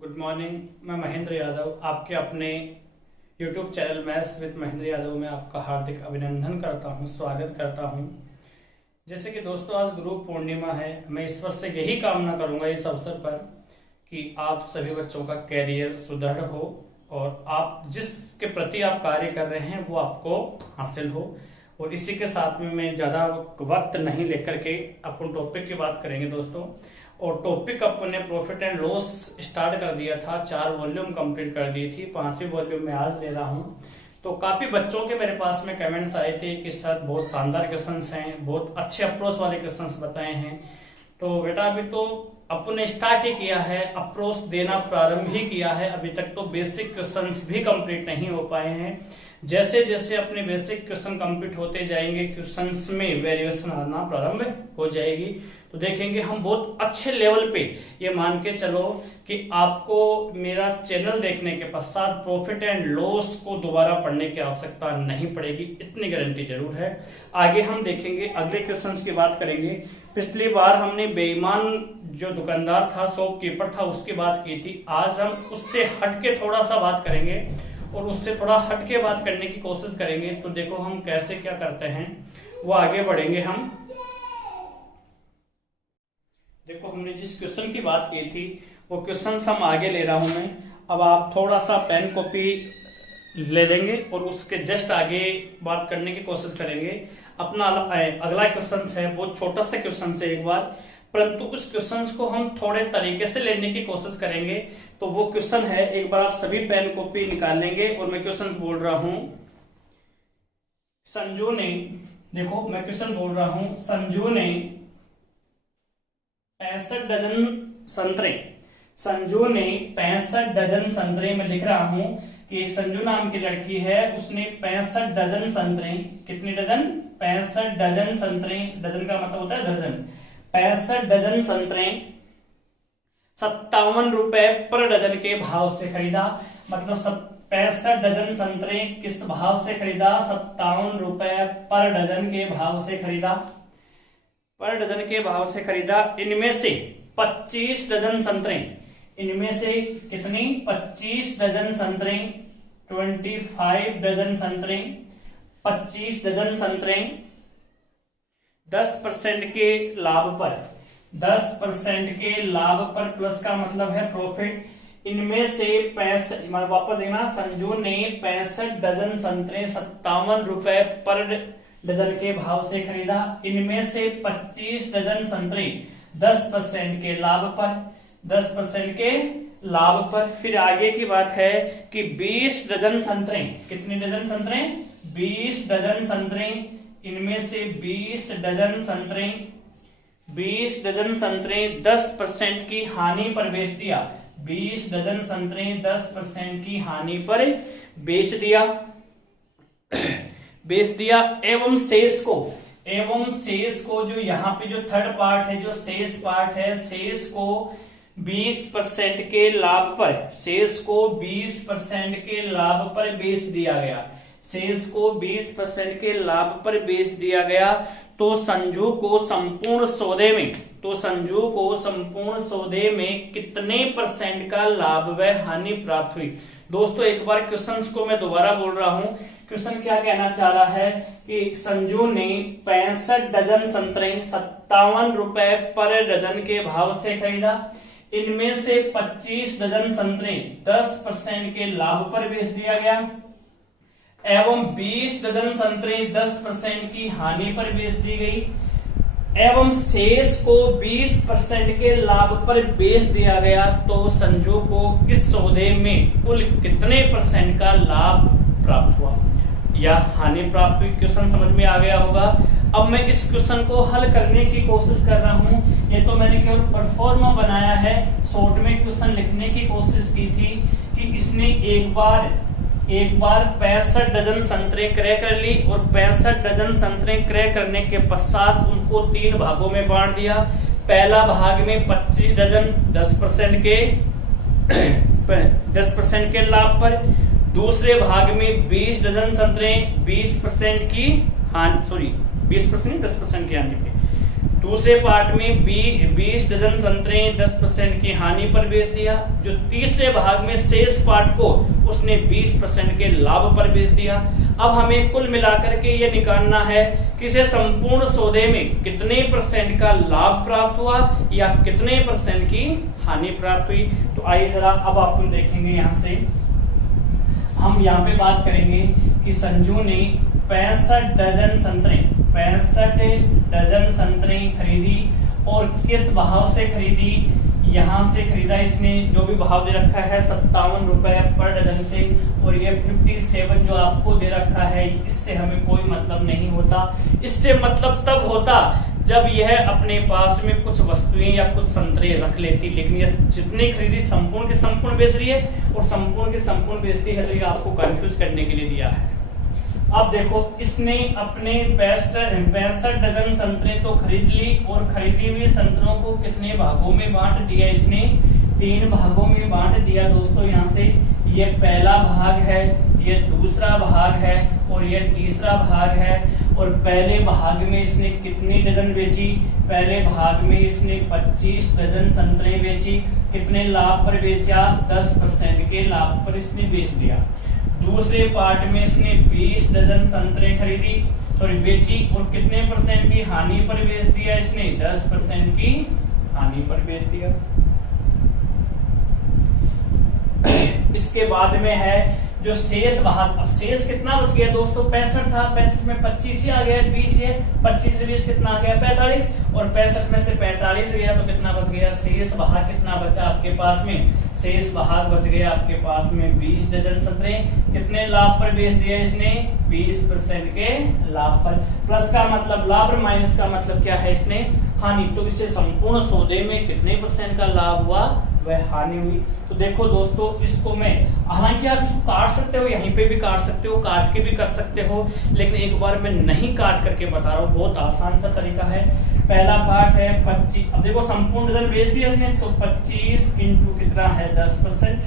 Good morning. मैं महेंद्र यादव आपके अपने YouTube channel maths with Mahendra Yadav में आपका हार्दिक अभिनंदन करता हूं, स्वागत करता हूं। जैसे कि दोस्तों आज गुरु पूर्णिमा है, मैं ईश्वर से यही कामना करूंगा इस अवसर पर कि आप सभी बच्चों का कैरियर सुदृढ़ हो और आप जिसके प्रति आप कार्य कर रहे हैं वो आपको हासिल हो। और इसी के साथ में मैं ज़्यादा वक्त नहीं लेकर के अपन टॉपिक की बात करेंगे दोस्तों। और टॉपिक अपन ने प्रॉफिट एंड लॉस स्टार्ट कर दिया था, 4 वॉल्यूम कंप्लीट कर दी थी, 5वीं वॉल्यूम में आज ले रहा हूँ। तो काफ़ी बच्चों के मेरे पास में कमेंट्स आए थे कि सर बहुत शानदार क्वेश्चंस हैं, बहुत अच्छे अप्रोच वाले क्वेश्चंस बताए हैं। तो बेटा अभी तो अपन ने स्टार्ट ही किया है, अप्रोच देना प्रारंभ ही किया है, अभी तक तो बेसिक क्वेश्चंस भी कंप्लीट नहीं हो पाए हैं। जैसे जैसे अपने बेसिक क्वेश्चन कंप्लीट होते जाएंगे क्वेश्चंस में वेरिएशन आना प्रारंभ हो जाएगी। तो देखेंगे हम बहुत अच्छे लेवल पे, ये मान के चलो कि आपको मेरा चैनल देखने के पश्चात प्रॉफिट एंड लॉस को दोबारा पढ़ने की आवश्यकता नहीं पड़ेगी, इतनी गारंटी जरूर है। आगे हम देखेंगे, अगले क्वेश्चंस की बात करेंगे। पिछली बार हमने बेईमान जो दुकानदार था, शॉपकीपर था, उसकी बात की थी। आज हम उससे हटके थोड़ा सा बात करेंगे और उससे थोड़ा हटके बात करने की कोशिश करेंगे। तो देखो हम कैसे क्या करते हैं, वो आगे बढ़ेंगे हम। देखो हमने जिस क्वेश्चन की बात की थी वो क्वेश्चन हम आगे ले रहा हूं मैं। अब आप थोड़ा सा पेन कॉपी ले लेंगे और उसके जस्ट आगे बात करने की कोशिश करेंगे। अपना अगला क्वेश्चन है, बहुत छोटा सा क्वेश्चन है एक बार, परंतु उस क्वेश्चन को हम थोड़े तरीके से लेने की कोशिश करेंगे। तो वो क्वेश्चन है, एक बार आप सभी पेन कॉपी निकाल लेंगे और मैं क्वेश्चन बोल रहा हूं। संजू ने, देखो मैं क्वेश्चन बोल रहा हूं, संजू ने 65 डजन संतरे, संजू ने 65 डजन संतरे, में लिख रहा हूं कि एक संजू नाम की लड़की है, उसने 65 डजन संतरे, कितने डजन? 65 डजन संतरे, डजन का मतलब होता है दर्जन। 65 डजन संतरे 57 रुपए पर डजन के भाव से खरीदा। मतलब 65 डजन संतरे किस भाव से खरीदा? 57 रुपए पर डजन के भाव से खरीदा, पर डजन के भाव से खरीदा। इनमें से 25 डजन संतरे, इनमें से कितनी? 25 डजन संतरे, 25 डजन संतरे, 25 डजन संतरे 10% के लाभ पर, 10% के लाभ पर, प्लस का मतलब है प्रॉफिट। इनमें से 65, वापस देखना, संजू ने 65 डजन संतरे 57 रुपए पर डजन के भाव से खरीदा। इनमें से 25 डजन संतरे 10% के लाभ पर, 10% के लाभ पर। फिर आगे की बात है कि 20 डजन संतरे, कितने डजन संतरे? 20 डजन संतरे, इनमें से 20 डजन संतरे, 20 डजन संतरे 10% की हानि पर बेच दिया। 20 डजन संतरे 10% की हानि पर बेच दिया, बेच दिया। एवं शेष को, एवं शेष को, जो यहाँ पे जो थर्ड पार्ट है, जो शेष पार्ट है, शेष को 20% के लाभ पर, शेष को 20% के लाभ पर बेच दिया गया, शेष को 20% के लाभ पर बेच दिया गया। तो संजू को संपूर्ण सौदे में, तो संजू को संपूर्ण सौदे में कितने परसेंट का लाभ व हानि प्राप्त हुई? दोस्तों एक बार क्वेश्चन को मैं दोबारा बोल रहा हूं। क्वेश्चन क्या कहना चाह रहा है कि संजू ने 65 डजन संतरे 57 रुपए पर डजन के भाव से खरीदा। इनमें से 25 डजन संतरे 10% के लाभ पर बेच दिया गया एवं 20 डजन संतरे 10% की हानि पर बेच दी गई एवं शेष को 20% के लाभ पर बेच दिया गया। तो संजू को इस सौदे में कुल कितने परसेंट का लाभ प्राप्त हुआ या हानि प्राप्त हुई? क्वेश्चन समझ में आ गया होगा। अब मैं इस क्वेश्चन को हल करने की कोशिश कर रहा हूं। ये तो मैंने केवल परफॉर्मा बनाया है, शॉर्ट में क्वेश्चन लिखने की कोशिश की थी कि इसने एक बार 65 डजन संतरे क्रय कर ली और 65 डजन संतरे क्रय करने के पश्चात उनको 3 भागों में बांट दिया। पहला भाग में 25 डजन 10% के 10% के लाभ पर, दूसरे भाग में 20 डजन संतरे 20% की हानि, सॉरी 20% 10% की हानि पे, दूसरे पार्ट में 20 डजन संतरे 10% की हानि पर बेच दिया। जो तीसरे भाग में शेष पार्ट को उसने 20% के लाभ पर बेच दिया। अब हमें कुल मिलाकर के ये निकालना है कि इसे संपूर्ण सौदे में कितने % का लाभ प्राप्त हुआ या कितने % की हानि प्राप्त हुई। तो आइए जरा अब आप देखेंगे, यहाँ से हम यहाँ पे बात करेंगे कि संजू ने 65 डजन संतरे खरीदी और किस भाव से खरीदी। यहाँ से खरीदा इसने, जो भी भाव दे रखा है 57 रुपए पर डजन से, और ये 57 जो आपको दे रखा है इससे हमें कोई मतलब नहीं होता। इससे मतलब तब होता जब यह अपने पास में कुछ वस्तुएं या कुछ संतरे रख लेती, लेकिन ये जितनी खरीदी संपूर्ण की संपूर्ण बेच रही है और संपूर्ण की संपूर्ण बेचती है, तो ये आपको कंफ्यूज करने के लिए दिया है। अब देखो, इसने अपने 65 डजन संतरे तो खरीद ली और खरीदी हुई संतरों को कितने भागों में बांट दिया। इसने 3 भागों में बांट दिया दोस्तों। यहाँ से ये पहला भाग है, ये दूसरा भाग है और ये तीसरा भाग है। और पहले भाग में इसने कितनी डजन बेची। पहले भाग में इसने 25 डजन संतरे बेची। कितने लाभ पर बेचा, 10% के लाभ पर इसने बेच दिया। दूसरे पार्ट में इसने 20 डजन संतरे बेची और कितने % की हानि पर बेच दिया इसने, 10% की हानि पर बेच दिया। इसके बाद में है जो शेष भाग। अब शेष कितना बच गया दोस्तों, 65 था, 65 में 25 ही आ गया, 20 है, 25 से 20 कितना आ गया, 45, और 65 में से 45 गया तो कितना बच गया, शेष भाग कितना बचा आपके पास में, शेष भाग बच गया आपके पास में 20 डजन संतरे। कितने लाभ पर बेच दिया इसने, 20% के लाभ पर। प्लस का मतलब लाभ, माइनस का मतलब क्या है इसने, हानि। तो इससे संपूर्ण सौदे में कितने % का लाभ हुआ, वह हानि हुई। तो देखो दोस्तों, इसको मैं, हालांकि आप इसको काट सकते हो, यहीं पे भी काट सकते हो, काट के भी कर सकते हो, लेकिन एक बार मैं नहीं काट करके बता रहा हूँ, बहुत आसान सा तरीका है। पहला पार्ट है 25, अब देखो संपूर्ण डजन बेच दिया इसने, तो 25 इंटू कितना है 10%,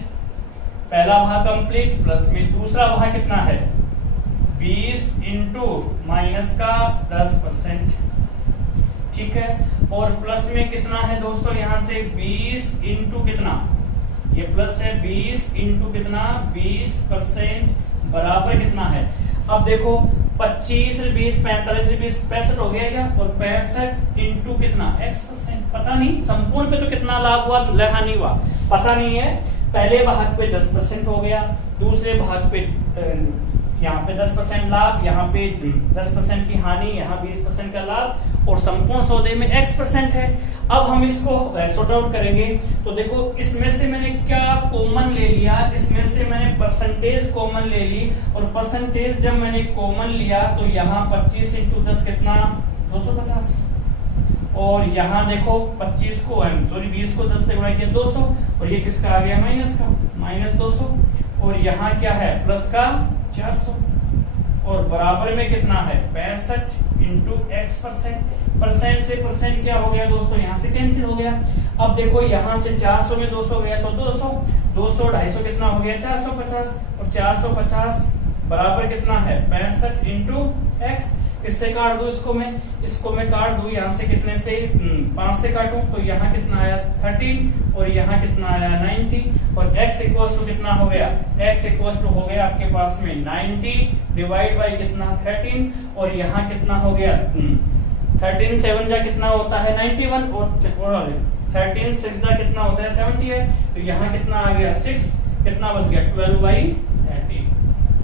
पहला भाग कंप्लीट। प्लस में दूसरा भाग कितना है 20 इंटू माइनस का 10%, ठीक है। और प्लस में कितना है दोस्तों, यहाँ से 20 इंटू कितना, ये प्लस है 20 इंटू कितना 20% बराबर कितना है। अब देखो 25 से 20 45 से 20 65 हो गया क्या, और 65 इंटू कितना x%, पता नहीं संपूर्ण पे तो कितना लाभ हुआ हानि हुआ पता नहीं है। पहले भाग पे 10% हो गया, दूसरे भाग पे यहाँ पे 10% लाभ, यहाँ पे 10% की हानि, यहाँ 20% का लाभ, और संपूर्ण सौदे में x% है। अब हम इसको सॉर्ट आउट करेंगे। तो देखो, इसमें से मैंने क्या कॉमन ले लिया, इसमें से मैंने परसेंटेज कॉमन ले ली, और परसेंटेज जब मैंने कॉमन लिया तो यहाँ 25 इंटू 10 कितना 250, और यहाँ देखो 20 को 10 से गुणा किया 200, और ये किसका आ गया माइनस का, माइनस 200, और यहाँ क्या है प्लस का 400, और बराबर में कितना है 65 इंटू x%। परसेंट से परसेंट क्या हो गया दोस्तों, यहाँ से कैंसिल हो गया। अब देखो यहाँ से 400 में 200 गया तो 200, 200 250 कितना हो गया 450, और 450 बराबर कितना है 65 इंटू x। इससे काट दो इसको मैं काट दूं, यहाँ से कितने से 5 से काटूं तो यहाँ कितना आया 13, और यहाँ कितना आया 90, और x इक्वल्स टू कितना हो गया, x इक्वल्स टू हो गया आपके पास में 90 डिवाइड बाई कितना 13, और यहाँ कितना हो गया 13 7 जा कितना होता है 91, और 13 6 जा कितना होता है 70 है, तो यहाँ कितना आ गया 6, कितना बच गया 12/30,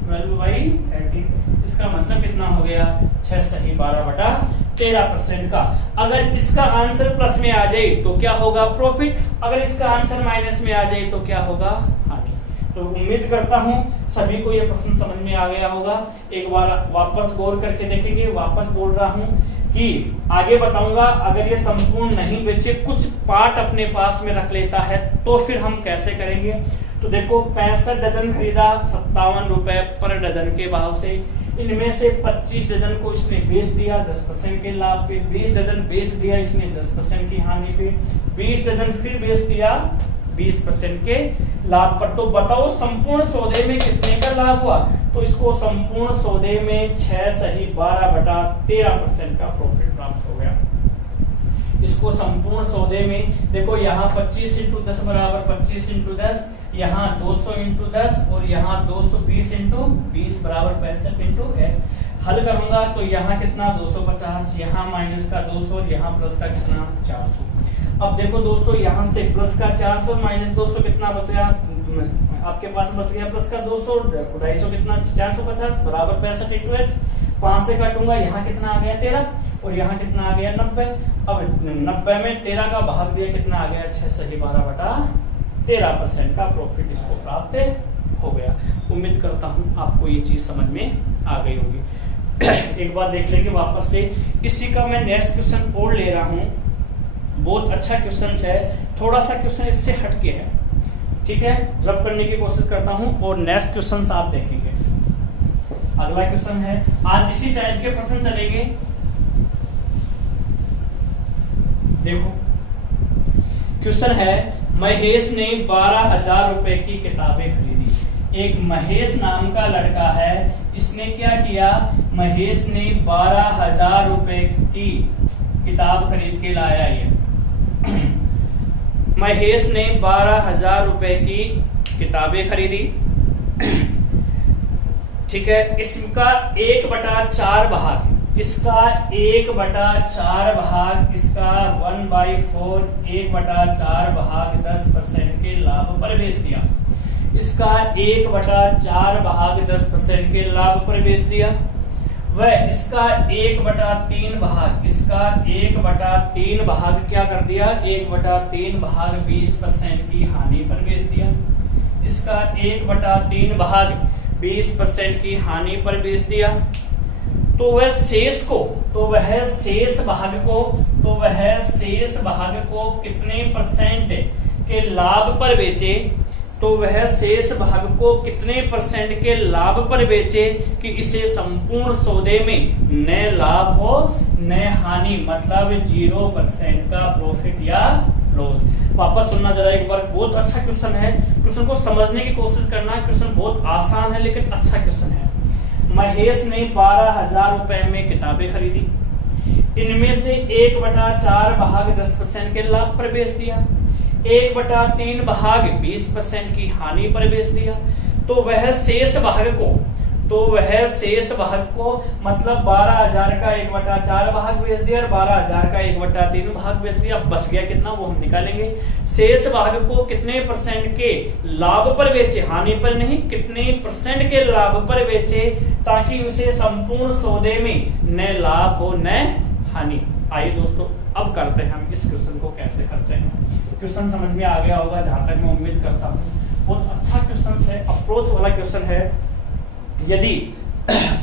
12/30। इसका मतलब कितना हो गया 6 सही 12/13% का। अगर इसका आंसर प्लस में आ जाए तो क्या होगा प्रॉफिट, अगर इसका आंसर माइनस में आ जाए तो क्या होगा हानि। तो उम्मीद करता हूं सभी को यह प्रश्न समझ में आ गया होगा। एक बार वापस गौर करके देखेंगे, वापस बोल रहा हूं कि आगे बताऊंगा, अगर ये संपूर्ण नहीं बेचे, कुछ पार्ट अपने पास में रख लेता है तो फिर हम कैसे करेंगे। तो देखो 65 डजन खरीदा 57 रुपए पर डजन के भाव से, इनमें से 25 डजन को इसने बेच दिया 10% के लाभ पे, 20 डजन बेच दिया इसने 10% की हानि पे, 20 डजन फिर बेच दिया 20% के लाभ पर। तो बताओ संपूर्ण सौदे में कितने का लाभ हुआ, तो इसको संपूर्ण सौदे में 6 सही 12/13% का प्रॉफिट प्राप्त हो गया। इसको संपूर्ण सौदे में देखो, यहाँ 25 इंटू 10 बराबर 25 इंटू 10, यहाँ 200 इंटू 10 और यहाँ 220 इंटू 20 बराबर 65 इंटू x। हल करूंगा तो यहाँ कितना 250, यहाँ माइनस का 200 और यहाँ प्लस का कितना 400। अब देखो दोस्तों, यहाँ से प्लस का 400 माइनस 200 कितना बच गया आपके पास, बच गया प्लस का 200, 250 कितना 450 बराबर 65 इंटू x। 5 से काटूंगा, यहाँ कितना आ गया 13 और यहाँ कितना आ गया 90। अब 90 में 13 का भाग दिया, कितना आ गया 6 सही 12/13% का प्रॉफिट इसको प्राप्त हो गया। उम्मीद करता हूँ आपको ये चीज समझ में आ गई होगी। एक बार देख लेंगे वापस से। इसी का मैं नेक्स्ट क्वेश्चन और ले रहा हूँ, बहुत अच्छा क्वेश्चन है, थोड़ा सा क्वेश्चन इससे हटके है, ठीक है। जब करने की कोशिश करता हूँ और नेक्स्ट क्वेश्चन आप देखेंगे। अगला क्वेश्चन है, आज इसी टाइप के प्रश्न चलेंगे। देखो क्वेश्चन है, महेश ने 12,000 रुपए की किताबें खरीदी। एक महेश नाम का लड़का है, इसने क्या किया, महेश ने 12,000 रुपए की किताब खरीद के लाया। ये महेश ने 12,000 रुपए की किताबें खरीदी, ठीक है। इसका 1/4 भाग, इसका 1/4 भाग, इसका 1/4 1/4 भाग 10% के लाभ पर बेच दिया। इसका 1/4 भाग 10% के लाभ पर बेच दिया। वह इसका 1/3 भाग, इसका 1/3 भाग क्या कर दिया, 1/3 भाग 20% की हानि पर बेच दिया। इसका 1/3 भाग 20% की हानि पर बेच दिया। तो वह शेष भाग को कितने परसेंट के लाभ पर बेचे, तो वह शेष भाग को कितने परसेंट के लाभ पर बेचे कि इसे संपूर्ण सौदे में न लाभ हो न हानि, मतलब 0% का प्रॉफिट या लॉस। वापस सुनना जरा एक बार, बहुत अच्छा क्वेश्चन है, क्वेश्चन को समझने की कोशिश करना। क्वेश्चन बहुत आसान है लेकिन अच्छा क्वेश्चन है। महेश ने 12,000 रुपए में किताबें खरीदी, इनमें से 1/4 भाग 10% के लाभ पर बेच दिया, 1/3 भाग 20% की हानि पर बेच दिया। तो वह शेष भाग को मतलब 12,000 का 1/4 भाग बेच दिया और 12,000 का 1/3 भाग बेच दिया। अब बच गया कितना वो हम निकालेंगे। शेष भाग को कितने परसेंट के लाभ पर बेचे, हानि पर नहीं, कितने परसेंट के लाभ पर बेचे ताकि उसे संपूर्ण सौदे में न लाभ हो न हानि। आइए दोस्तों अब करते हैं हम इस क्वेश्चन को कैसे करते हैं। क्वेश्चन समझ में आ गया होगा जहां तक मैं उम्मीद करता हूँ। बहुत अच्छा क्वेश्चन है, अप्रोच वाला क्वेश्चन है। यदि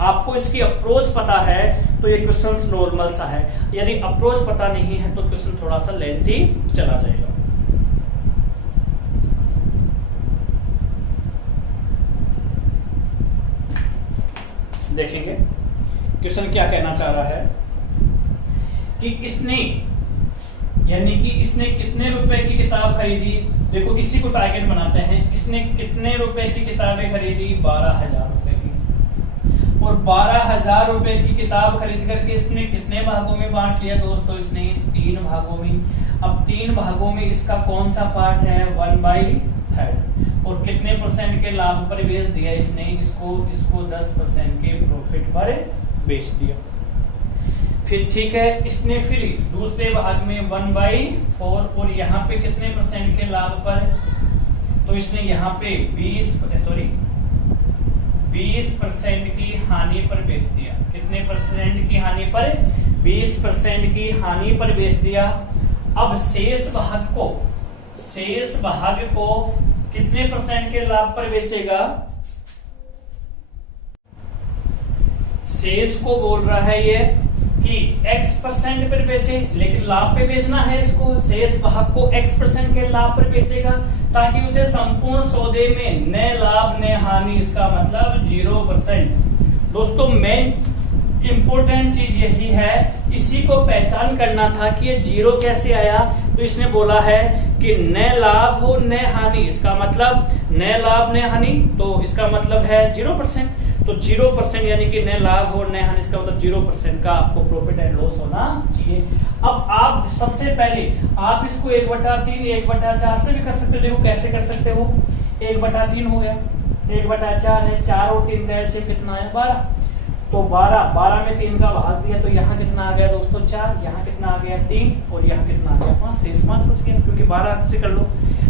आपको इसकी अप्रोच पता है तो ये क्वेश्चन नॉर्मल सा है, यदि अप्रोच पता नहीं है तो क्वेश्चन थोड़ा सा लेंथी चला जाएगा। देखेंगे क्वेश्चन क्या कहना चाह रहा है कि इसने कितने रुपए की किताब खरीदी। देखो इसी को टारगेट बनाते हैं। इसने कितने रुपए की किताबें खरीदी, 12,000 रुपए की। और 12,000 रुपए की किताब खरीद करके इसने कितने भागों में बांट लिया दोस्तों, इसने 3 भागों में। अब 3 भागों में इसका कौन सा पार्ट है, 1/3। और कितने परसेंट के लाभ पर बेच दिया इसने, इसको 10% के प्रॉफिट पर बेच दिया। फिर ठीक है, इसने फिर दूसरे भाग में 1/4 और यहाँ पे कितने परसेंट के लाभ पर, तो इसने यहाँ पे 20% की हानि पर बेच दिया। कितने परसेंट की हानि पर, 20% की हानि पर बेच दिया। अब शेष भाग को कितने परसेंट के लाभ पर बेचेगा, शेष को बोल रहा है ये कि x% पर बेचे, लेकिन लाभ पे बेचना है इसको। शेष भाग को x% के लाभ पर बेचेगा ताकि उसे संपूर्ण सौदे में न लाभ न हानि, इसका मतलब 0%। दोस्तों मेन इंपॉर्टेंट चीज यही है, इसी को पहचान करना था कि ये 0 कैसे आया। तो इसने बोला है कि न लाभ हो न हानि, इसका मतलब न लाभ न हानि, तो इसका मतलब है 0%। तो 0% यानी कि नए लाभ और नए हानि, इसका मतलब 0% का आपको प्रॉफिट एंड लॉस होना चाहिए। अब आप सबसे पहले आप इसको 1/3 1/4 से भी कर सकते हो। देखो कैसे कर सकते हो, 1/3 हो गया, 1/4 है, 4 और 3 का एलसीएम कितना है 12, तो 12 में 3 का भाग दिया तो यहाँ कितना आ गया दोस्तों 4, यहाँ कितना आ गया 3 और यहाँ कितना आ गया 5, शेष 5 बच गया, क्योंकि 12 से कर लो।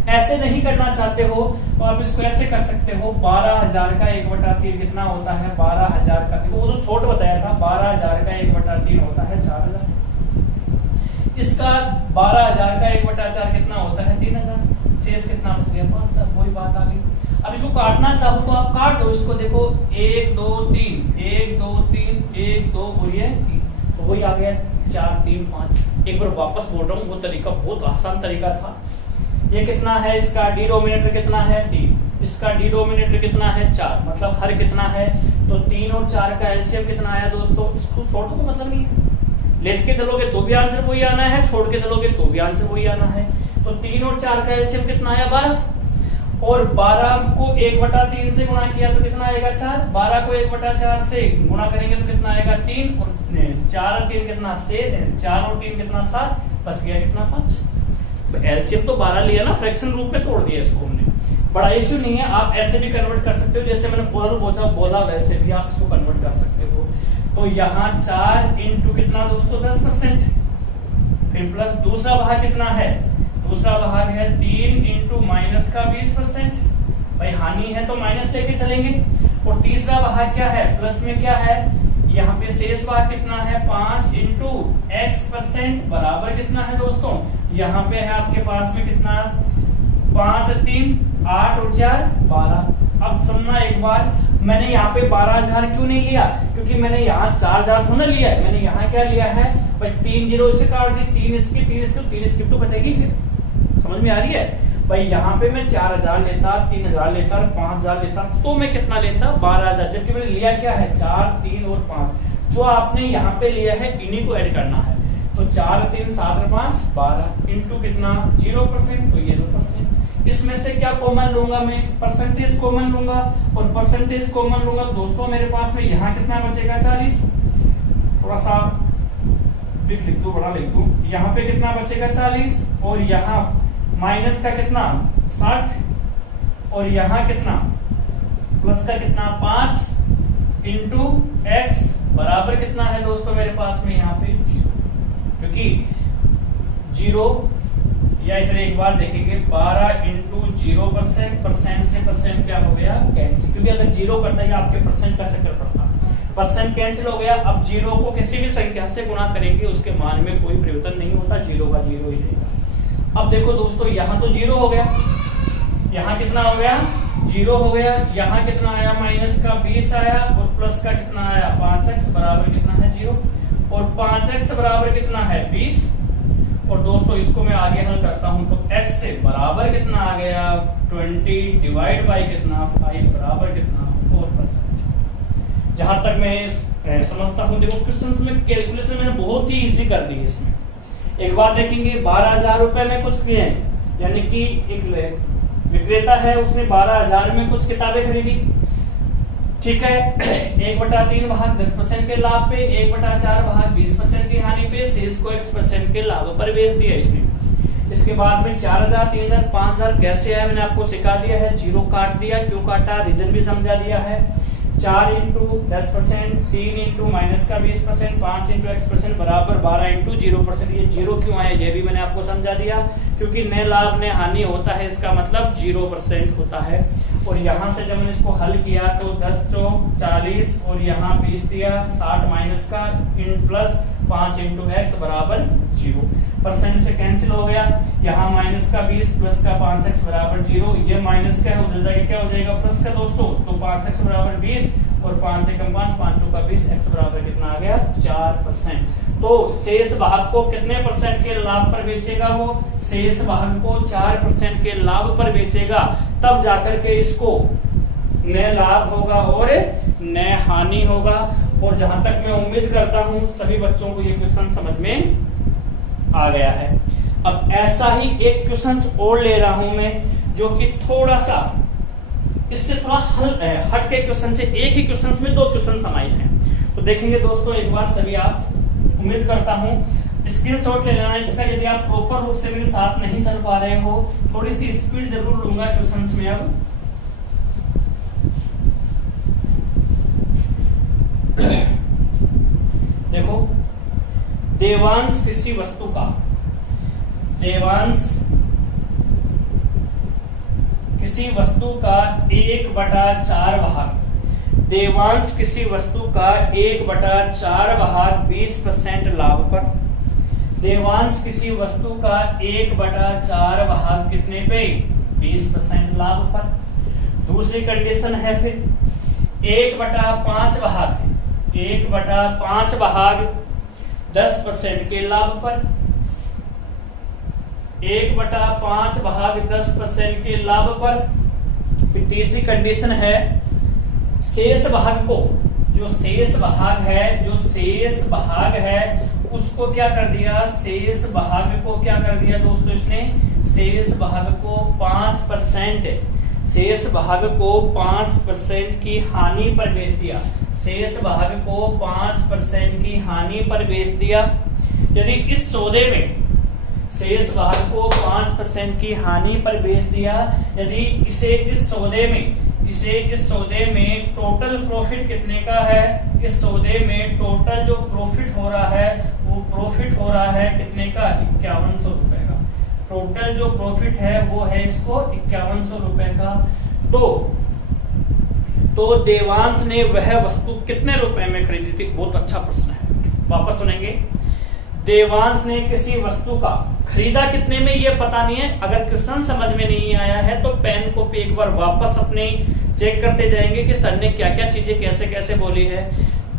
ऐसे नहीं करना चाहते हो तो आप इसको ऐसे कर सकते हो, 12,000 का 1/3 कितना होता है 12,000 का, वो तो शॉर्ट बताया था, 12,000 का 1/3 होता है 4,000, इसका 12,000 का 1/4 कितना होता है 3,000, शेष कितना बच गया 5,000, वही बात आ गई। अब इसको काटना चाहो तो आप काट दो इसको, देखो 1 2 3 1 2 3 1 2 और ये 3, तो वही आ गया 4 3 5। एक बार वापस बोल रहा हूँ, वो तरीका बहुत आसान तरीका था। ये कितना है, इसका डिनोमिनेटर कितना है 3, इसका डिनोमिनेटर कितना है 4, मतलब हर कितना है, तो 3 और 4 का एलसीएम कितना आया दोस्तों, इसको छोड़ दो तो मतलब नहीं है, लेके चलोगे तो भी आंसर वही आना है, छोड़ के चलोगे तो भी आंसर वही आना है। तो 3 और 4 का एलसीएम कितना आया 12, और 12 को 1/3 से गुणा किया तो कितना आएगा 4, 12 को 1/4 से गुणा करेंगे तो कितना आएगा 3, और 4 और 3 कितना 4 और 3 कितना 7, बच गया कितना 5। एलसीएम तो 12 लिया ना, फ्रैक्शन रूप में तोड़ दिया इसको हमने, बड़ा इश्यू नहीं है, आप ऐसे भी कन्वर्ट कर सकते हो, जैसे मैंने बोला वैसे भी आप इसको कन्वर्ट कर सकते हो। तो यहाँ 4 इंटू कितना दोस्तों 10%, फिर प्लस दूसरा भाग कितना है, दूसरा भाग है 3 इंटू माइनस का 20%, भाई हानि है तो माइनस लेके चलेंगे, और तीसरा भाग क्या है प्लस में क्या है, यहाँ पे शेष भाग कितना है 5 इंटू x% बराबर कितना है दोस्तों, यहाँ पे है आपके पास में कितना 5 3 8 और 4 12। अब सुनना एक बार, मैंने यहाँ पे 12,000 क्यों नहीं लिया, क्योंकि मैंने यहाँ 4,000 थोड़ा लिया है, मैंने यहाँ क्या लिया है भाई 3 जीरो से काट दी, 3 इसकी 3 इसकी 3 इसकी तो कटेगी, फिर समझ में आ रही है भाई। यहाँ पे मैं 4,000 लेता, 3,000 लेता, 5,000 लेता तो मैं कितना लेता 12,000, जबकि मैंने लिया क्या है 4 3 और 5, जो आपने यहाँ पे लिया है इन्हीं को ऐड करना है, तो 4 3 7 और 5 12 इंटू कितना 0%, तो ये 2%। इसमें से क्या कॉमन लूंगा मैं, परसेंटेज कॉमन लूंगा, और परसेंटेज कॉमन लूंगा दोस्तों मेरे पास में यहाँ कितना बचेगा 40, थोड़ा सा लिख दो, बड़ा लिख दो, यहाँ पे कितना बचेगा 40, और यहाँ माइनस का कितना 60, और यहाँ कितना प्लस का कितना 5 इंटू एक्स बराबर कितना है दोस्तों मेरे पास में यहाँ पे 0, क्योंकि 0 या फिर एक बार देखेंगे 12 इंटू 0%, परसेंट से परसेंट क्या हो गया कैंसिल, क्योंकि अगर 0 करता है आपके परसेंट का चक्कर पड़ता, परसेंट कैंसिल हो गया। अब 0 को किसी भी संख्या से गुणा करेंगे उसके मान में कोई परिवर्तन नहीं होता, 0 का 0 ही रहेगा। अब देखो दोस्तों यहाँ तो 0 हो गया, यहाँ कितना हो गया 0 हो गया, यहाँ कितना आया माइनस का 20 आया, और प्लस का कितना आया 5x बराबर कितना है 0, और 5x बराबर कितना है 20, और दोस्तों इसको मैं आगे हल करता हूं तो x से बराबर कितना आ गया 20 डिवाइड बाई कितना 5 बराबर कितना 4%। जहां तक मैं समझता हूं, देखो क्वेश्चंस में कैलकुलेशन मैंने बहुत ही इजी कर दी है। इसमें एक बार देखेंगे 12,000 रुपए में कुछ किए हैं, यानी कि एक विक्रेता है उसने 12,000 में कुछ किताबें खरीदी, ठीक है, 1/3 भाग 10% के लाभ पे, 1/4 भाग 20% की हानि पे, शेष को x% के लाभ पर बेच दिया इसने। इसके बाद में 4,000 3,000 5,000 कैसे आया मैंने आपको सिखा दिया है, 0 काट दिया, क्यों काटा रीजन भी समझा दिया है। 4 इंटू 10%, 3 इंटू माइनस का 20%, 5 इंटू x% बराबर 12 इंटू 0%। ये 0 क्यों आया ये भी मैंने आपको समझा दिया, क्योंकि नए लाभ ने हानि होता है, इसका मतलब 0% होता है। और यहाँ से जब मैंने इसको हल किया तो 10 चौक 40 और यहाँ 20 दिया, 60 माइनस का इन प्लस 5 इंटू एक्स बराबर 0, परसेंट से कैंसिल हो गया, यहाँ माइनस का 20 प्लस का 5x बराबर 0, ये माइनस का उधर जाके क्या हो जाएगा प्लस का दोस्तों, तो 5x बराबर 20 और 5 से कम 5 5 का 20, x बराबर कितना आ गया 4%। तो शेष भाग को कितने परसेंट के लाभ पर बेचेगा, वो शेष भाग को 4% के लाभ पर बेचेगा, तब जाकर के इसको नए लाभ होगा और नए हानि होगा। और जहां तक मैं उम्मीद करता हूं सभी बच्चों को ये क्वेश्चन समझ में आ गया है। अब ऐसा ही एक क्वेश्चन और ले रहा हूं मैं, जो कि थोड़ा सा इससे थोड़ा हट के क्वेश्चन से, एक ही क्वेश्चन में 2 क्वेश्चन समाहित हैं। तो देखेंगे दोस्तों एक बार सभी आप, उम्मीद करता हूँ स्क्रीनशॉट ले लेना इसका। यदि आप प्रॉपर रूप से मेरे साथ नहीं चल पा रहे हो, थोड़ी सी स्पीड जरूर लूंगा क्वेश्चंस में। अब देखो, देवांश किसी वस्तु का, देवांश किसी वस्तु का 1/4 भाग, देवांश किसी वस्तु का 1/4 भाग 20% लाभ पर, देवांश किसी वस्तु का 1/4 भाग कितने पे, 20% लाभ पर। दूसरी कंडीशन है फिर 1/5 भाग, 1/5 भाग 10% के लाभ पर, 1/5 भाग 10% के लाभ पर। फिर तीसरी कंडीशन है शेष भाग को, जो शेष भाग है, जो शेष भाग है उसको क्या कर दिया, शेष भाग को क्या कर दिया दोस्तों इसने, शेष भाग को 5%, शेष भाग को 5% की हानि पर बेच दिया, शेष भाग को 5% की हानि पर बेच दिया। यदि इस सौदे में शेष भाग को 5% की हानि पर बेच दिया, यदि इसे इस सौदे में टोटल प्रॉफिट कितने का है, इस सौदे में टोटल जो प्रॉफिट हो रहा है वो प्रॉफिट हो रहा है कितने का, 5100 रुपए का। टोटल जो प्रॉफिट है वो है इसको 5100 रुपए का। तो देवांश ने वह वस्तु कितने रुपए में खरीदी थी, बहुत अच्छा प्रश्न है, वापस सुनेंगे। देवांश ने किसी वस्तु का खरीदा कितने में ये पता नहीं है। अगर क्वेश्चन समझ में नहीं आया है तो पेन कॉपी एक बार वापस अपने चेक करते जाएंगे कि सर ने क्या क्या चीजें कैसे कैसे बोली है।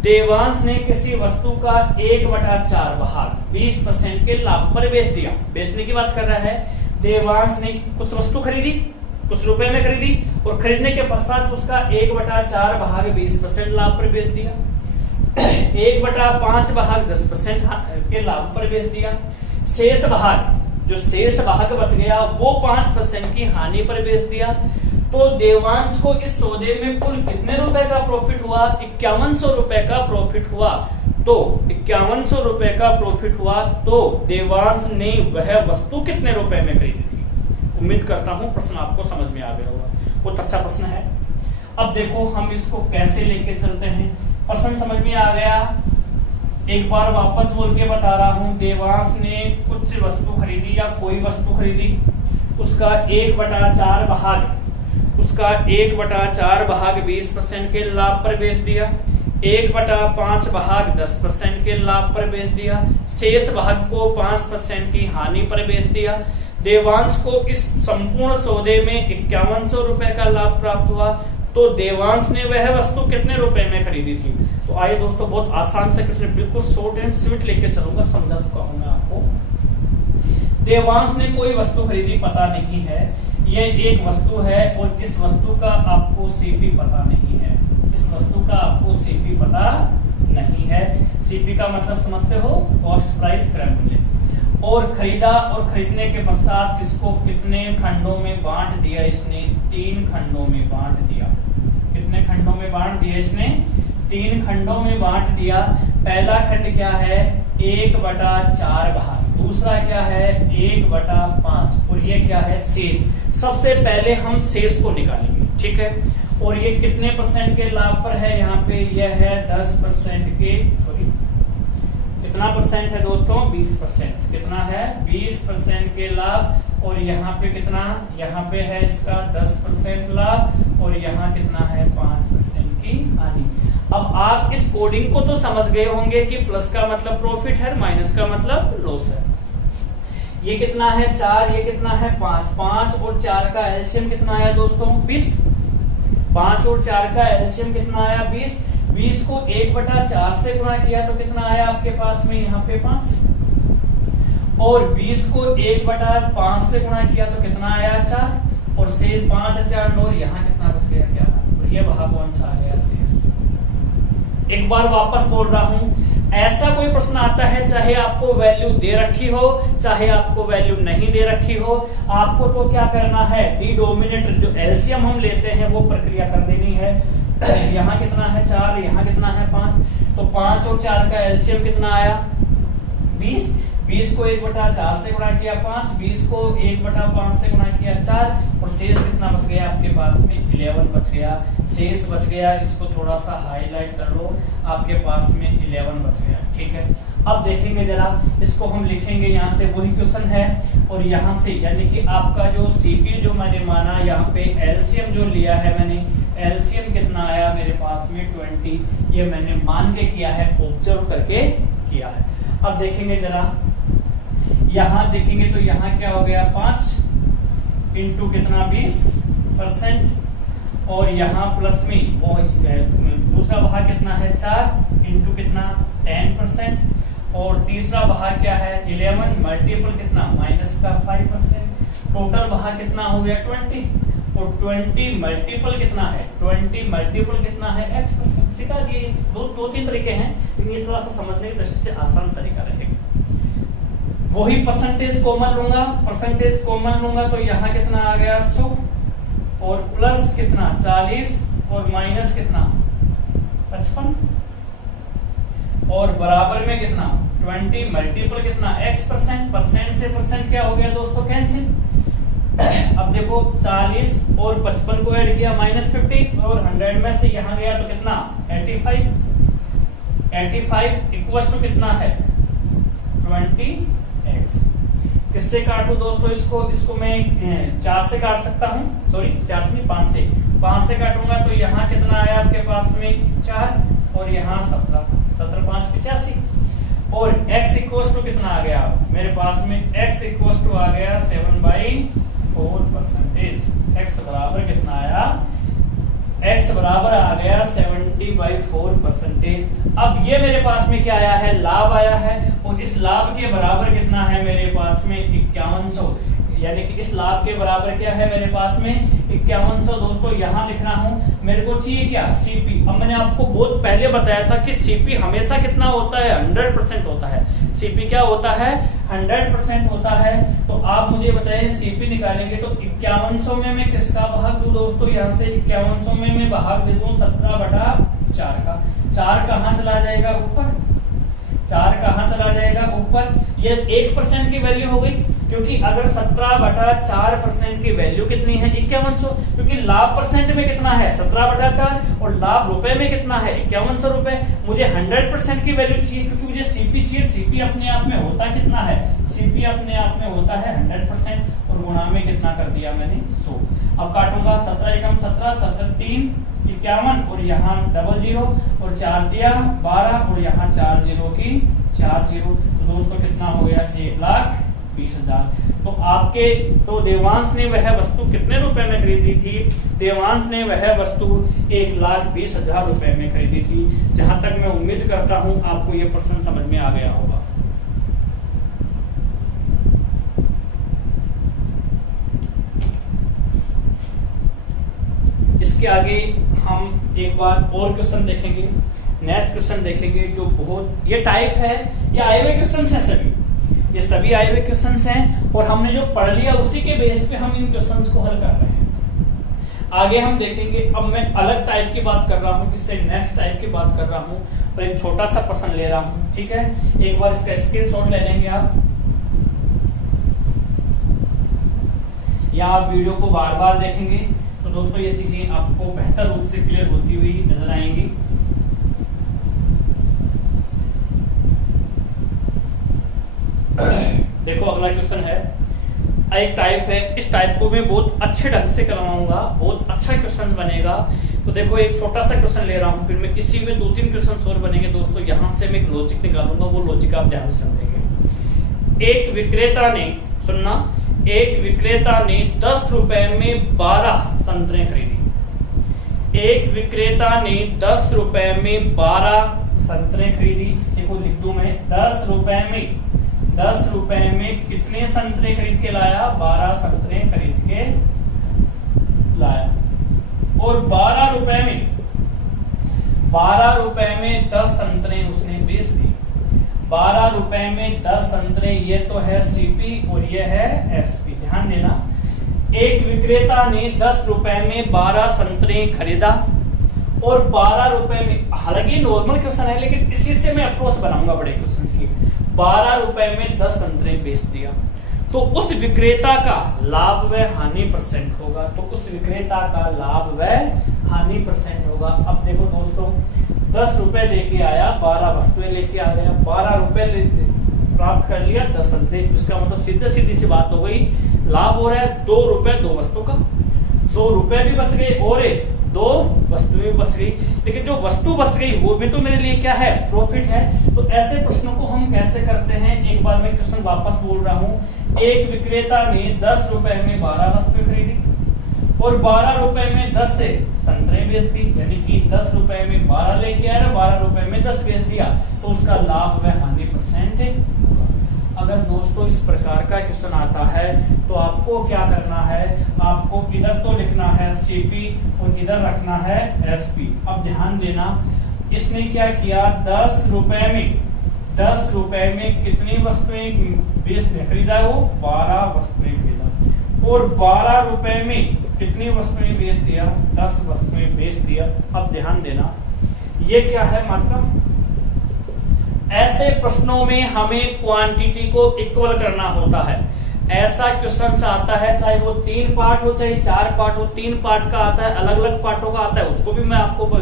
देवांश ने किसी वस्तु का 1/4 भाग 20% के लाभ पर बेच दिया। बेचने की बात कर रहा है। देवांश ने कुछ वस्तु खरीदी, कुछ रुपए में खरीदी और खरीदने के पश्चात उसका 1/4 भाग 20% लाभ पर बेच दिया, 1/5 भाग 10% के लाभ पर बेच दिया। शेष भाग, जो शेष भाग बच गया वो 5% की हानि पर बेच दिया। तो देवांश को इस सौदे में कुल कितने रुपए का प्रॉफिट हुआ, 5100 रुपए का प्रॉफिट हुआ। तो 5100 रुपए का प्रॉफिट हुआ। तो देवांश ने वह वस्तु कितने रुपए में खरीदी थी। उम्मीद करता हूं प्रश्न आपको समझ में आ गया होगा, बहुत अच्छा प्रश्न है। अब देखो हम इसको कैसे लेके चलते हैं। प्रश्न समझ में आ गया, एक बार वापस बोल के बता रहा हूं। देवांश ने कुछ वस्तु खरीदी या कोई वस्तु खरीदी, उसका 1/4 भाग, उसका 1/4 भाग 20% के लाभ पर बेच दिया, 1/5 भाग 10% के लाभ पर बेच दिया, शेष भाग को 5% की हानि पर बेच दिया। देवांश को इस संपूर्ण सौदे में 5100 रुपए का लाभ प्राप्त हुआ। तो देवांश ने वह वस्तु कितने रुपए में खरीदी थी। तो आइए दोस्तों, बहुत आसान से क्वेश्चन, बिल्कुल शॉर्ट एंड स्वीट लेके चलूंगा, समझा चुका हूं मैं आपको। देवांश ने कोई वस्तु खरीदी, पता नहीं है, ये एक वस्तु है और इस वस्तु का आपको सीपी पता नहीं है, इस वस्तु का आपको सीपी पता नहीं है। सीपी का मतलब समझते हो, कॉस्ट प्राइस क्रय मूल्य। और खरीदा और खरीदने के पश्चात इसको कितने खंडों में बांट दिया इसने, 3 खंडों में बांट दिया। कितने खंडों में बांट दिया इसने, 3 खंडों में बांट दिया। पहला खंड क्या है, 1/4 भाग, दूसरा क्या है 1/5 और ये क्या है शेष। सबसे पहले हम शेष को निकालेंगे, ठीक है। और ये कितने परसेंट के लाभ पर है, यहाँ पे यह है 10% के, सॉरी कितना परसेंट है दोस्तों, 20%। कितना है, 20% के लाभ। और यहाँ पे कितना, यहाँ पे है इसका 10% लाभ और यहाँ कितना है 5% की हानि। अब आप इस कोडिंग को तो समझ गए होंगे कि प्लस का मतलब प्रॉफिट है, माइनस का मतलब लॉस है। ये कितना है 4, ये कितना है 5, 5 और 4 का एलसीएम कितना आया दोस्तों 20। 5 और 4 का एलसीएम कितना आया 20। 20 को 1/4 से गुणा किया तो कितना आया आपके पास में यहाँ पे 5। और 20 को 1/5 से गुणा किया तो कितना आया 4 और शेष 5 और 4 9, यहाँ कितना बच गया 11 और ये भाग कौन सा आ गया शेष। एक बार वापस बोल रहा हूं, ऐसा कोई प्रश्न आता है, चाहे आपको वैल्यू दे रखी हो चाहे आपको वैल्यू नहीं दे रखी हो, आपको तो क्या करना है, डिनोमिनेटर जो एलसीएम हम लेते हैं वो प्रक्रिया कर देनी है। यहाँ कितना है 4, यहाँ कितना है 5, तो 5 और 4 का एलसीएम कितना आया 20। 20 को 1/4 से गुणा किया 5, 20 को 1/5 से गुणा किया 4, और शेष कितना बच गया आपके पास में 11 बच गया, शेष बच गया। इसको थोड़ा सा हाईलाइट कर लो, आपके पास में 11 बच गया। ठीक है, अब देखेंगे जरा, इसको हम लिखेंगे, यहाँ से वही क्वेश्चन है, और यहाँ से यानी कि आपका जो सीपी जो मैंने माना, यहाँ पे एलसीएम जो लिया है मैंने, एलसीएम कितना आया मेरे पास में 20, ये मैंने मान के किया है, ऑब्जर्व करके किया है। अब देखेंगे जरा, यहाँ देखेंगे तो यहाँ क्या हो गया 5 इंटू कितना 20%, और यहाँ प्लस में दूसरा भाग कितना है 4 इंटू कितना 10%, और तीसरा भाग क्या है 11 मल्टीपल कितना माइनस का 5%, टोटल भाग कितना हो गया 20, और 20 मल्टीपल कितना है 20 मल्टीपल कितना है x%। सिखा दिए, दो तीन तरीके हैं, लेकिन ये थोड़ा सा समझने की दृष्टि से आसान तरीका रहेगा। वही परसेंटेज कॉमन लूंगा, परसेंटेज कॉमन लूंगा तो यहाँ कितना आ गया 100, और प्लस कितना 40, और माइनस कितना 55, और बराबर में कितना 20 मल्टीपल कितना x%, परसेंट से परसेंट क्या हो गया दोस्तों कैंसिल। अब देखो 40 और 55 को ऐड किया -50, और 100 में से यहाँ गया तो कितना 85 इक्वल टू कितना है 20x। किससे काटू दोस्तों इसको मैं 4 से काट सकता हूँ, सॉरी 4 से नहीं 5 से काटूंगा, तो यहाँ कितना आया आपके पास में 4, और यहाँ 17 5 85, और x इक्वल टू कितना आ गया मेरे पास में, x इक्वल टू आ गया 7/4%। x बराबर कितना आया, x बराबर आ गया 70/4%। अब ये मेरे पास में क्या आया है, लाभ आया है, और इस लाभ के बराबर कितना है मेरे पास में 5100, यानी कि इस लाभ के बराबर क्या है मेरे पास में 5100। दोस्तों यहाँ लिख रहा हूँ, मेरे को चाहिए क्या सीपी। अब मैंने आपको बहुत पहले बताया था कि सीपी हमेशा कितना होता है 100% होता है। सीपी क्या होता है 100% होता है। तो आप मुझे बताइए सीपी निकालेंगे तो 5100 में मैं किसका भाग दूं दोस्तों, यहाँ से 5100 में मैं भाग दे दूं 17/4 का। 4 कहाँ चला जाएगा ऊपर, 4 कहाँ चला जाएगा ऊपर। ये 1% की वैल्यू हो गई, क्योंकि अगर 17/4% की वैल्यू कितनी है 5100, क्योंकि लाभ परसेंट में कितना है 17/4 और लाभ रुपए में कितना है 5100 रुपए। मुझे 100% की वैल्यू चाहिए, क्योंकि मुझे सीपी चाहिए। सीपी अपने आप में होता कितना है, सीपी अपने आप में होता है 100%, और गुणा में कितना कर दिया मैंने 100। अब काटूंगा 17 एकम 17, 17 3 51, और यहाँ 00, और 4 दिया 12, और यहाँ 4 0 की 4 0। तो दोस्तों कितना हो गया 1,20,000। तो आपके तो देवांश ने वह वस्तु कितने रुपए में खरीदी थी, देवांश ने वह वस्तु 1,20,000 रुपए में खरीदी थी। जहां तक मैं उम्मीद करता हूं आपको ये प्रश्न समझ में आ गया होगा। इसके आगे हम एक बार और क्वेश्चन देखेंगे, नेक्स्ट क्वेश्चन देखेंगे जो बहुत ये टाइप है, ये आए हुए क्वेश्चन हैं सभी, ये सभी आए हुए क्वेश्चंस हैं, और हमने जो पढ़ लिया उसी के बेस पे हम इन क्वेश्चंस को हल कर रहे हैं। आगे हम देखेंगे, अब मैं अलग टाइप की बात कर रहा हूँ, इससे नेक्स्ट टाइप की बात कर रहा हूँ, और एक छोटा सा प्रश्न ले रहा हूँ। ठीक है, एक बार इसका स्क्रीनशॉट ले लेंगे आप, या आप वीडियो को बार बार देखेंगे तो दोस्तों ये चीजें आपको बेहतर रूप से क्लियर होती हुई नजर आएंगी। देखो अगला क्वेश्चन है, एक टाइप है, इस टाइप को मैं बहुत अच्छे ढंग से करवाऊंगा, बहुत अच्छा क्वेश्चन बनेगा। तो देखो एक छोटा सा क्वेश्चन ले रहा हूं, फिर मैं इसी में 2-3 क्वेश्चन और बनेंगे दोस्तों। यहां से मैं एक लॉजिक निकालूंगा, वो लॉजिक आप ध्यान से समझेंगे। एक विक्रेता ने, सुनना, एक विक्रेता ने 10 रुपए में 12 संतरे खरीदी। एक विक्रेता ने 10 रुपए में 12 संतरे खरीदी। देखो लिख दूं मैं, 10 रुपए में कितने संतरे खरीद के लाया, 12 संतरे खरीद के लाया। और 12 रुपए में 10 संतरे उसने बेच दिए। 12 रुपए में 10 संतरे, ये तो है सीपी और ये है एसपी। ध्यान देना, एक विक्रेता ने 10 रुपए में 12 संतरे खरीदा और 12 रुपए में, हालांकि नॉर्मल क्वेश्चन है लेकिन इसी से मैं अप्रोच बनाऊंगा बड़े क्वेश्चन की। 12 रुपए में 10 संतरे बेच दिया, तो उस विक्रेता का लाभ व हानि परसेंट होगा। तो उस विक्रेता का लाभ व हानि परसेंट होगा। अब देखो दोस्तों, 10 रुपए लेके आया, 12 वस्तुएं लेके आ गया, 12 रुपए प्राप्त कर लिया, 10 संतरे। इसका मतलब सीधी सी बात हो गई, लाभ हो रहा है 2 रुपए 2 वस्तु का, 2 रुपए भी बच गए और 2 वस्तुएं बच गई। लेकिन जो वस्तु बच गई वो भी तो मेरे लिए क्या है, प्रॉफिट है। तो ऐसे प्रश्नों को हम कैसे करते हैं, एक बार मैं क्वेश्चन वापस बोल रहा हूं। एक विक्रेता ने 10 रुपए में 12 वस्तुएं खरीदी और 12 रुपए में 10 से संतरे बेच दी, यानी कि 10 रुपए में 12 लेके आया, 12 रुपए में 10 बेच दिया, तो उसका लाभ व हानि परसेंट है। अगर दोस्तों इस प्रकार का क्वेश्चन आता है तो आपको क्या करना है, आपको इधर तो लिखना है सीपी और इधर रखना है एसपी। अब ध्यान देना, इसने क्या किया, 10 रुपए में कितनी वस्तुएं खरीदा, वो 12 वस्तुएं खरीदा और 12 रुपए में कितनी वस्तुएं बेच दिया, 10 वस्तुएं बेच दिया। अब ध्यान देना, ये क्या है मात्रा। ऐसे प्रश्नों में हमें क्वांटिटी को इक्वल करना होता है। ऐसा क्वेश्चन आता है, चाहे वो 3 पार्ट हो चाहे 4 पार्ट हो, 3 पार्ट का आता है, अलग अलग पार्टों का आता है, उसको भी मैं आपको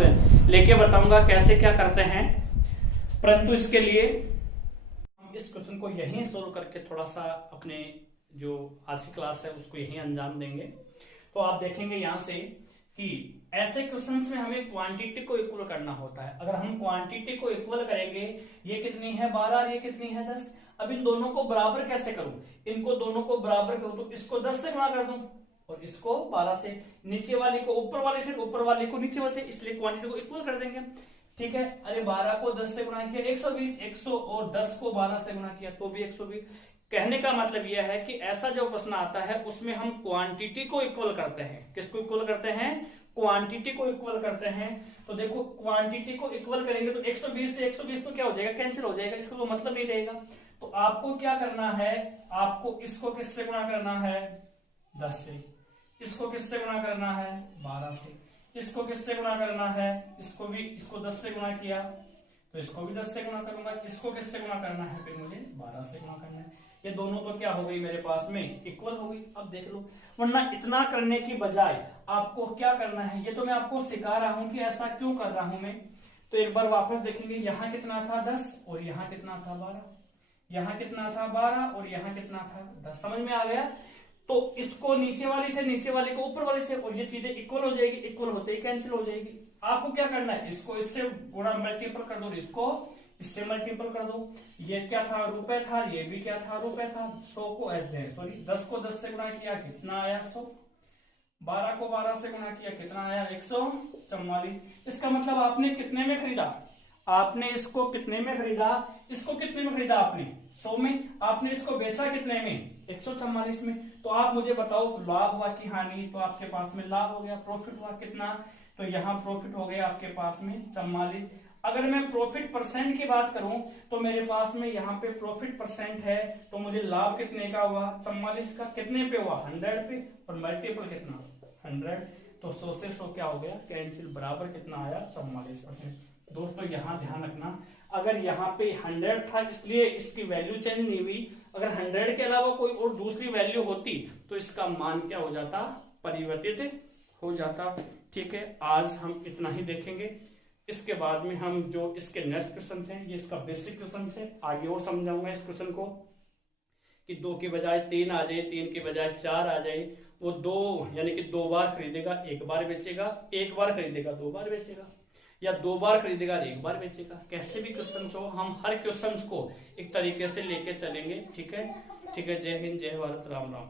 लेके बताऊंगा कैसे क्या करते हैं। परंतु इसके लिए हम इस क्वेश्चन को यहीं सोल्व करके थोड़ा सा अपने जो आज की क्लास है उसको यहीं अंजाम देंगे। तो आप देखेंगे यहां से कि ऐसे क्वेश्चंस में हमें क्वांटिटी को इक्वल करना होता है। अगर हम क्वांटिटी को इक्वल करेंगे, ये कितनी है 12 और ये कितनी है 10। अब इन दोनों को बराबर कैसे करूं, इनको दोनों को बराबर करूं तो इसको 10 से गुणा कर दूं और इसको 12 से, नीचे वाली को ऊपर वाले से, ऊपर वाले को नीचे वाले से, इसलिए क्वांटिटी को इक्वल कर देंगे। ठीक है, अरे 12 को 10 से गुणा किया 120, 100 और 10 को 12 से गुणा किया तो भी 120। कहने का मतलब यह है कि ऐसा जो प्रश्न आता है उसमें हम क्वांटिटी को इक्वल करते हैं। किसको इक्वल करते हैं, क्वांटिटी को इक्वल करते हैं। तो देखो क्वांटिटी को इक्वल करेंगे तो 120 से 120 तो क्या हो जाएगा, कैंसिल हो जाएगा, इसका तो मतलब नहीं रहेगा। तो आपको क्या करना है, आपको इसको किससे गुणा करना है 10 से, इसको किससे गुणा करना है 12 से, इसको किससे गुणा करना है, इसको 10 से गुणा किया तो इसको भी 10 से गुणा करूंगा, इसको किससे गुणा करना है, फिर मुझे 12 से गुणा करना है। ये दोनों तो क्या हो गई मेरे पास में, इक्वल हो गई। अब देख लो, वरना इतना करने की बजाय आपको क्या करना है, ये तो मैं आपको सिखा रहा हूं कि ऐसा क्यों कर रहा हूं मैं। तो एक बार वापस देखेंगे, यहाँ कितना था 10 और यहाँ कितना था 12, यहाँ कितना था 12 और यहाँ कितना था 10। समझ में आ गया। तो इसको नीचे वाली से, नीचे वाले को ऊपर वाले से, और ये चीजें इक्वल हो जाएगी, इक्वल होते ही कैंसिल हो जाएगी। आपको क्या करना है, इसको इससे गुणा मल्टीपल कर दो, इसको इससे मल्टीपल कर दो। ये क्या था, रुपए था, ये भी क्या था, रुपए था। 100 को 10 को 10 से गुणा किया कितना आया 100, 12 को 12 से गुणा किया कितना आया 144। इसका मतलब आपने कितने में खरीदा, आपने इसको कितने में खरीदा, इसको कितने में खरीदा आपने 100 में, आपने इसको बेचा कितने में 144 में। तो आप मुझे बताओ लाभ हुआ कि हानि, तो आपके पास में लाभ हो गया, प्रॉफिट हुआ कितना, तो यहाँ प्रॉफिट हो गया आपके पास में 44। अगर मैं प्रॉफिट परसेंट की बात करूं तो मेरे पास में यहाँ पे प्रॉफिट परसेंट है, तो मुझे लाभ कितने का हुआ 44 का, कितने पे हुआ 100 पे, और मल्टीपल कितना 100, तो 100 से 100 क्या हो गया कैंसिल, बराबर कितना आया 44%। दोस्तों यहाँ ध्यान रखना, अगर यहाँ पे 100 था इसलिए इसकी वैल्यू चेंज नहीं हुई, अगर 100 के अलावा कोई और दूसरी वैल्यू होती तो इसका मान क्या हो जाता, परिवर्तित हो जाता। ठीक है, आज हम इतना ही देखेंगे। इसके बाद में हम जो इसके नेक्स्ट क्वेश्चन हैं, ये इसका बेसिक क्वेश्चन है, आगे और समझाऊंगा इस क्वेश्चन को कि 2 के बजाय 3 आ जाए, 3 के बजाय 4 आ जाए। वो 2 यानी कि 2 बार खरीदेगा 1 बार बेचेगा, 1 बार खरीदेगा 2 बार बेचेगा, या 2 बार खरीदेगा 1 बार बेचेगा। कैसे भी क्वेश्चन हो, हम हर क्वेश्चन को एक तरीके से लेके चलेंगे। ठीक है, ठीक है। जय हिंद, जय भारत, राम राम।